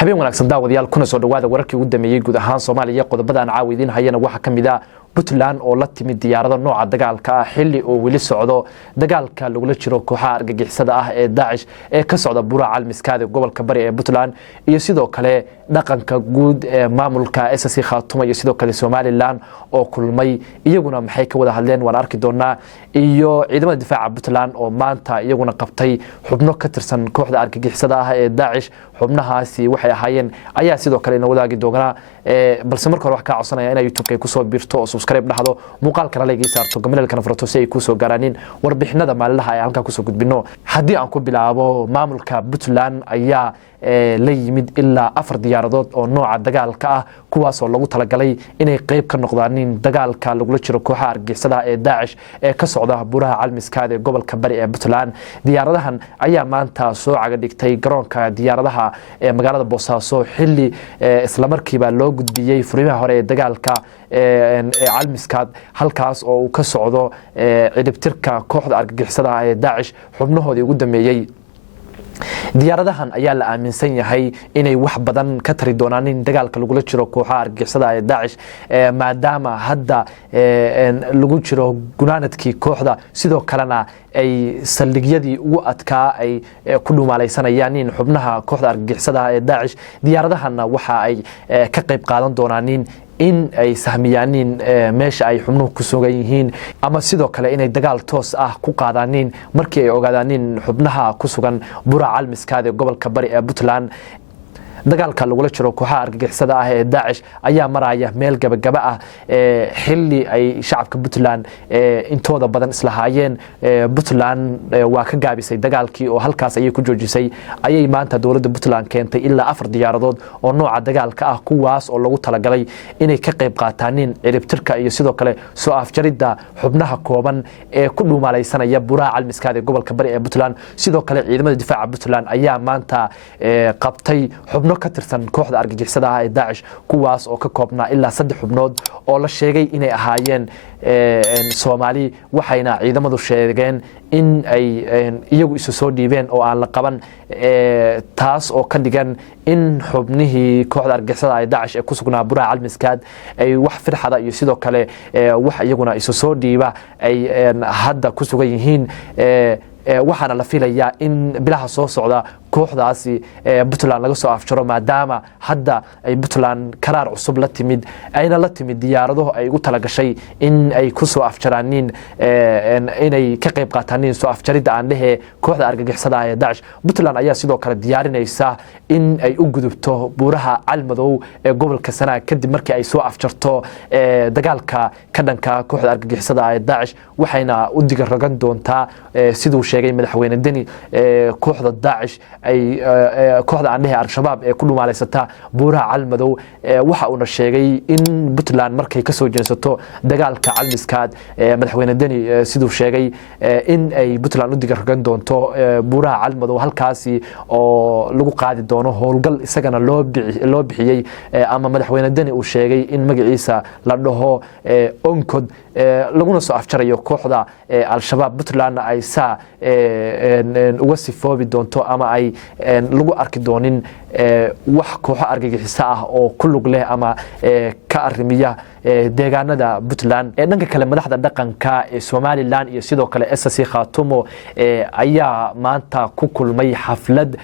habeen wanaagsan daawadayaal kuna soo dhawaada wararkii ugu dambeeyay guud ahaan Soomaaliya qodobada aan caawidiin hayana waxa kamid ah Puntland oo la timid diyaarado nooca dagaalka ah xilli oo wili socdo dagaalka lagula jiro kooxaha argagixisada ah ee Daesh ee ka socda Buuraha Calmiskaad ee gobolka bari ee Puntland iyo sidoo kale dhaqanka guud ee maamulka SSC Khaatumo iyo sidoo kale Somaliland oo kulmay iyaguna maxay ka wada hadleen waan arki doonaa iyo ciidamada difaaca Puntland oo maanta iyaguna qabtay xubno ka tirsan kooxda argagixisada ah ee Daesh xubnahaasi waxay ahaayeen ayaa sidoo kale inoo wadaagi doonaa balse marka hore wax ka codsanaya in YouTube-ka ku soo biirto oo subscribe dhahdo muuqaalka la leegay saarto gmailka furato si ay ku soo gaaraanin warbixinada maalinlaha ay halka ku soo gudbino hadii aan ku bilaabo maamulka Puntland ayaa la yimid ilaa 4 diyaaradood oo nooca dagaalka ah kuwaas oo lagu talagalay inay qayb ka noqdaan dagaalka lagula jiro kooxaha argagixisada ee Daesh ee ka socda Buuraha Calmiskaad ee gobolka bari ee Puntland diyaaradahan ayaa maanta soo caga dhigtay garoonka diyaaradaha ee magaalada Boosaaso xilli isla markiiba loo gudbiyay furimaha hore ee dagaalka Calmiskaad halkaas oo uu ka socdo cidibtirka kooxda argagixisada ee Daesh xubnahoodii ugu dambeeyay diyaaradahan ayaa la aaminsan yahay inay wax badan ka tari doonaan in dagaalka lagula jiro kooxaha argagixisada ee Daesh maadaama hadda lagu jiro gunaanadkii kooxda sidoo kalena ay saldhigyadii ugu adkaa ay ku dhumaalaysanayaan in xubnaha kooxda argagixisada ee Daesh diyaaradahan waxa ay ka qayb qaadan doonaan in ay sahmiyaanin meesha ay xubnuhu ku sugan yihiin ama sidoo kale inay dagaal toos ah ku qaadaanin markii ay ogaadaanin xubnaha ku sugan Buuraha Calmiskaad ee gobolka bari ee Puntland dagaalka lagula jiro kooxaha argagixisada ah ee Daesh ayaa maraya meel gabagaba ah xilli ay shacabka Puntland intooda badan islahaayeen Puntland waa ka gaabisay dagaalkii oo halkaas ay ku joojisay ayay maanta dawladda Puntland keentay ilaa 4 diyaaradood oo nooca dagaalka ah kuwaas oo lagu talagalay inay ka qayb qaataan ciribtirka iyo sidoo kale soo afjarida xubnaha kooban ee ku dhumaalaysanaya Buuraha Calmiskaad ee gobolka bari ee Puntland sidoo kale ciidamada difaaca Puntland ayaa maanta qabtay xubno ka tirsan kooxda argagixisada ah ee Daesh kuwaas oo ka koobnaa ilaa 3 xubnood oo la sheegay inay ahaayeen Soomaali waxayna ciidamadu sheegeen in ay iyagu isu soo dhiibeen oo aan la qaban taas oo ka dhigan in xubnihii kooxda argagixisada ee Daesh ee ku sugnaa Buuraha Calmiskaad ay wax firxada iyo sidoo kale wax iyaguna isu soo dhiiba ay hadda ku sugan yihiin waxaana la filayaa in bilaha soo socda kooxdaasi Puntland laga soo afjaro maadaama hadda ay Puntland karaar cusub la timid ayna la timid diyaarado ay ugu talagashay in ay ku soo afjaraanin inay ka qayb qaataan soo afjarida aan dhahe kooxda argagixisada ee Daesh Puntland ayaa sidoo kale diyaarinaysa in ay u gudubto Buuraha Calmadow ee gobolka Sanaag kadib markii ay soo afjarto dagaalka ka dhanka kooxda argagixisada ee Daesh waxayna u diga ragan doontaa sidoo sheegay madaxweyne Deni kooxda Daesh ay kooxda aan dhahe Al-Shabaab ee ku dhumaaleysata Buuraha Calmadow waxa uu sheegay in Puntland markay ka soo jeensato dagaalka Calmiskaad madaxweyne Deni sidoo sheegay in ay Puntland u diga ragan doonto Buuraha Calmadow halkaasi oo lagu qaadi doono howlgal isagana loo bixiyay ama madaxweyne Deni uu sheegay in magaciisa la dhaho onkod laguna soo afjarayo kooxda Al-Shabaab Puntland ay saa uga sifoobi doonto ama ay lagu arki doonin wax kooxo argagixisa ah oo ku lug leh ama ka arimiya deegaanada Puntland dhanka kale madaxda dhaqanka ee Somaliland iyo sidoo kale SSC Khaatumo ayaa maanta ku kulmay xaflad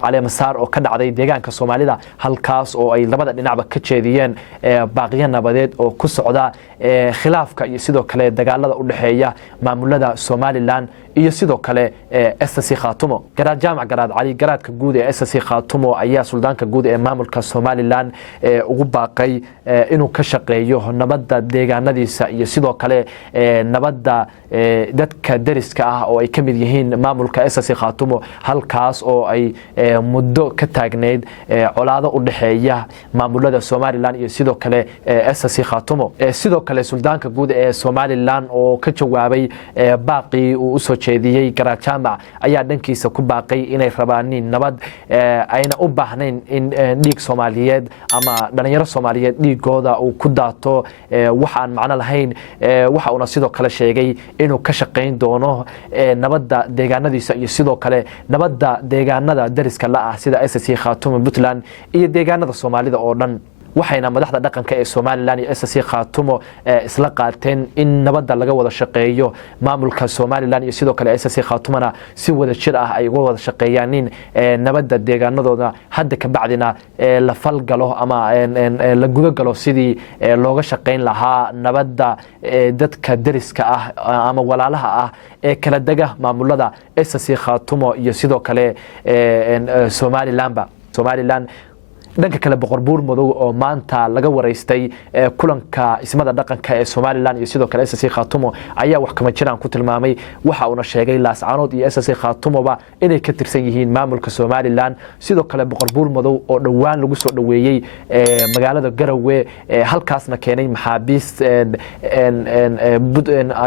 caleemasaar oo ka dhacday deegaanka Soomaalida halkaas oo ay labada dhinacba ka jeediyeen baaqiyo nabadeed oo ku socda khilaafka iyo sidoo kale dagaalada u dhaxeeya maamulada Somaliland iyo sidoo kale SSC Khaatumo garaad jaamac garaad cali garaadka guud ee SSC Khaatumo ayaa suldaanka guud ee maamulka Somaliland ugu baaqay inuu ka shaqeeyo nabadda deegaanadiisa iyo sidoo kale nabadda dadka dariska ah oo ay ka mid yihiin maamulka SSC Khaatumo halkaas oo ay muddo ka taagneed colaado u dhaxeeya maamulada Somaliland iyo sidoo kale SSC Khaatumo sidoo kale suldaanka guud ee Somaliland oo ka jawaabay baaqi uu soo jeediyay garaad jaamac ayaa dhankiisa ku baaqay inay rabaan nabad ayna u baahnayn in dhiig Soomaaliyeed ama dhalinyaro Soomaaliyeed dhiigooda uu ku daato wax aan macno lahayn waxa uuna sidoo kale sheegay inuu ka shaqayn doono nabadda deegaanadiisa iyo sidoo kale nabadda deegaanada dariska la ah sida SSC Khaatumo Puntland iyo deegaanada Soomaalida oo dhan waxayna madaxda dhaqanka ee Soomaaliland iyo SSC Khaatumo isla qaateen in nabadda laga wada shaqeeyo maamulka Soomaaliland iyo sidoo kale SSC Khaatumana si wada jir ah ay uga wada shaqeeyaan in nabadda deegaanadooda hadda ka bacdina la falgalo ama la guda galo sidii looga shaqeyn lahaa nabadda dadka dariska ah ama walaalaha ah ee kala daga maamulada SSC Khaatumo iyo sidoo kale Somaliland dhanka kale boqor buur madow oo maanta laga wareystay kulanka ismada dhaqanka ee Somaliland iyo sidoo kale SSC Khaatumo ayaa wax kama jiraan ku tilmaamay waxa uu sheegay Laascaanood iyo SSC Khaatumoba inay ka tirsan yihiin maamulka Somaliland sidoo kale boqor buur madow oo dhawaan lagu soo dhaweeyay magaalada Garowe halkaasna keenay maxaabiis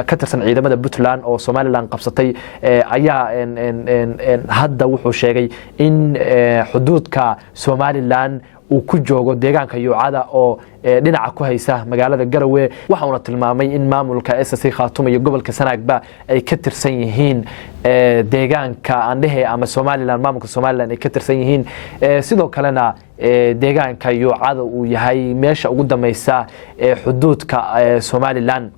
ka tirsan ciidamada Puntland oo Somaliland qabsatay ayaa hadda wuxuu sheegay in xuduudka Somaliland uu ku joogo deegaanka Yuucada oo dhinaca ku haysa magaalada Garowe waxa uu tilmaamay in maamulka SSC Khaatumo iyo gobolka Sanaagba ay ka tirsan yihiin deegaanka Andhehe ama Somaliland maamulka Somaliland ay ka tirsan yihiin sidoo kalena deegaanka Yuucada uu yahay meesha ugu dameysa xuduudka Somaliland